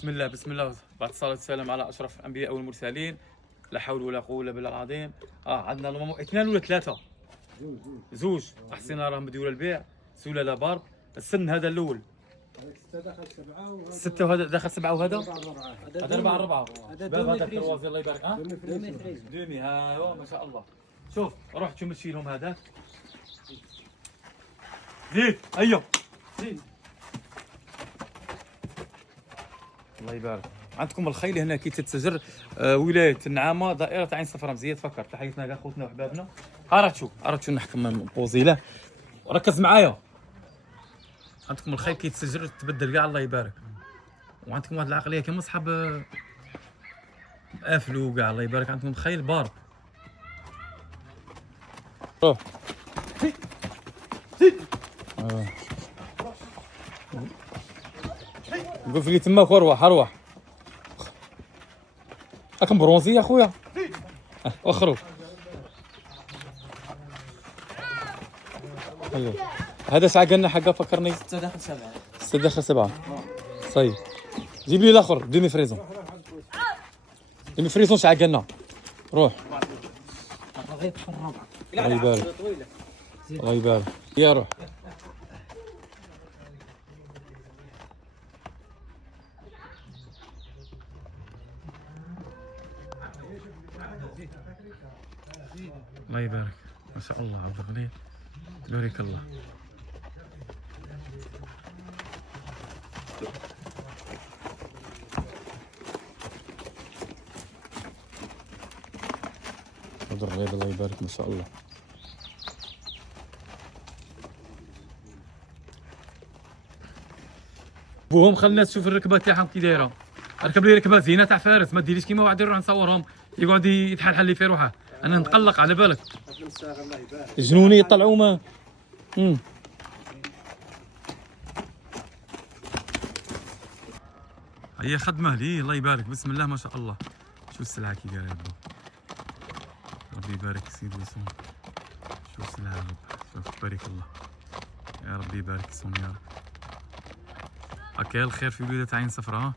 بسم الله بسم الله، بعد الصلاة والسلام على أشرف الأنبياء والمرسلين. لا حول ولا قوة إلا بالله العظيم. عندنا اثنان ولا ثلاثة؟ زوج. أحسن راهم مديولة البيع، سلالة بارب. السن هذا الأول ستة دخل سبعة وهذا ستة، وهذا دخل سبعة، وهذا أربعة. هذا أربعة أربعة. هذا باب هذا دومي الكروازي الله يبارك. فريزون. دومي ها ما شاء الله. شوف روح تمشي لهم هذاك. زيد أيوه زيد. الله يبارك. عندكم الخيل هنا كي تتسجر ولاية النعامة دائرة عين صفراء. مزيان تفكر. تحياتنا كاع خوتنا وحبابنا. راه تشوف نحكم بوزي له. ركز معايا. عندكم الخيل كي تسجر تبدل كاع الله يبارك. وعندكم واحد العقلية كيما صحاب قافلوا كاع الله يبارك. عندكم خيل بارك. روح قف لي تماك واروح اروح. راكم برونزي يا خويا. اخرج. ايوه هذا ساعة قالنا حقه فكرني. 6 دخل 7. 6 دخل 7. صاي جيب لي الاخر دومي فريزون. دومي فريزون ساعة قالنا. روح. الله يبارك. الله يبارك. يا روح. الله يبارك. ما شاء الله عبد الغني. بارك الله. عبد الغني الله يبارك ما شاء الله. بوهم خلينا تشوف الركبه تاعهم كي دايره. ركب لي ركبه زينه تاع فارس، ما ديريش كيما واحد يروح نصورهم يقعد يتحلحل لي في روحه. انا نتقلق على بالك. جنوني يطلعوا ما. هي خدمه لي الله يبارك. بسم الله ما شاء الله. شوف السلعه كي دايره يا بو. ربي يبارك سيدي ويصون. شوف السلعه يا رب. شوف بارك الله. يا ربي يبارك يصون يا رب. هكا الخير في وليدة عين صفراء.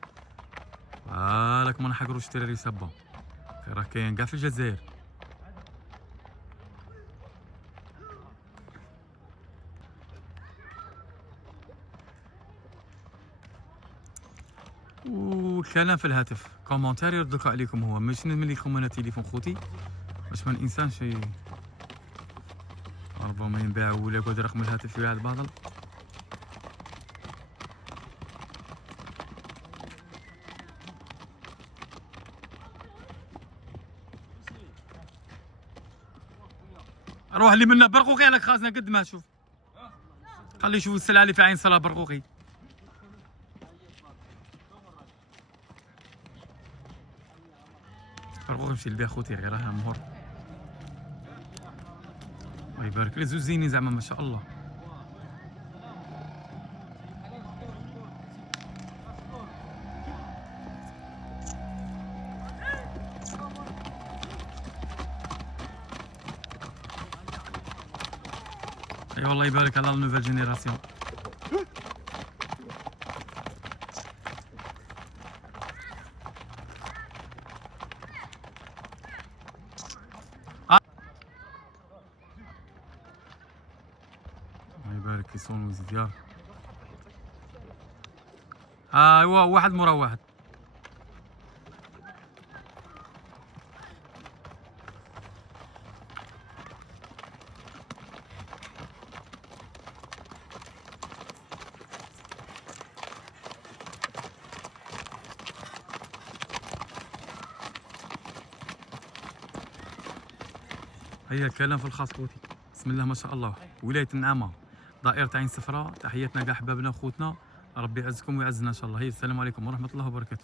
بالك ما نحقروش تراري سبا. راه كاين كاع في الجزائر. والكلام في الهاتف كومونتير يردك عليكم. هو ماشي نملي لكم انا تليفون خوتي باش ما الانسان شي ربما ينباع ولا يقعد رقم الهاتف يبيع الباطل. روح لي منا برقوقي لك خازنه قد ما شوف. خلي يشوف السلعه اللي في عين صلاح برقوقي. برقوقي نمشي لبيع خوتي غير راها مهر. الله يبارك لي. زوج زينين زعما ما شاء الله. اي والله يبارك على النوفيل جينيراسيون. الله يبارك يصون ويزيد يا. ايوا واحد مورا واحد. هيا الكلام في الخاص خوتي. بسم الله ما شاء الله. ولاية النعامة دائرة عين صفراء. تحياتنا كاع احبابنا وخوتنا. ربي يعزكم ويعزنا ان شاء الله. هيا السلام عليكم ورحمة الله وبركاته.